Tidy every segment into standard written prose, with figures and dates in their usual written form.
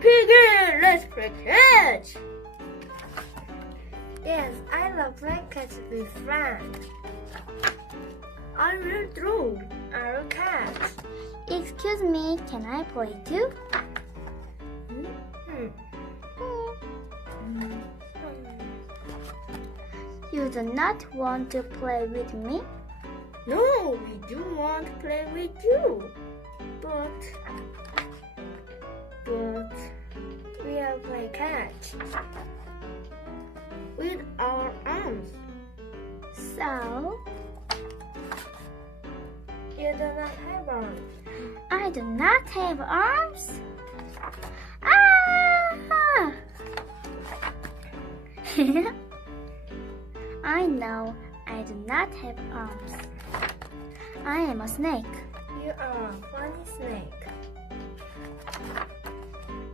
Piggy, let's play catch. Yes, I love playing catch with friends. I will throw. I will catch. Excuse me, can I play too? You do not want to play with me? No, we do want to play with you. But We will play catch. with our arms. So, You do not have arms. I do not have arms? Ah! I know I do not have arms. I am a snake. You are a funny snake.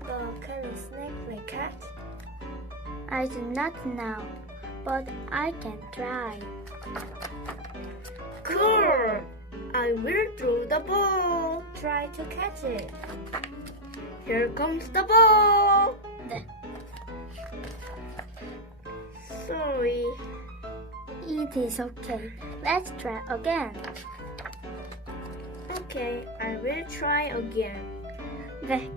But can a snake play catch? I do not know, but I can try. Cool. I will throw the ball. Try to catch it. Here comes the ball. Sorry. It is okay. Let's try again. Okay, I will try again. There.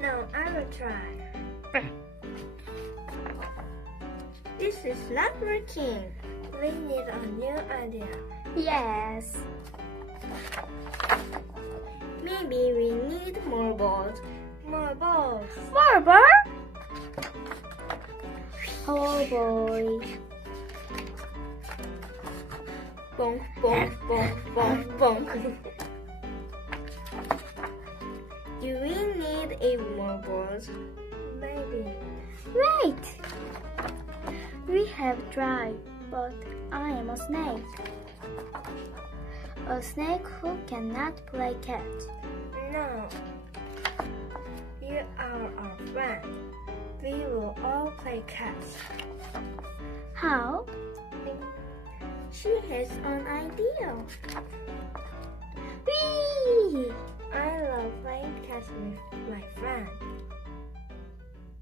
No, I will try. This is not working. We need a new idea. Yes. Maybe we need more balls. More balls. Barber? Oh boy. Bonk, bonk, bonk, bonk, bonk. Do we need 8 more balls? Maybe. Wait. We have tried, but I am a snake. A snake who cannot play catch. No. You are our friend. We will all play catch. How? She has an idea. Whee! I love playing catch with my friend.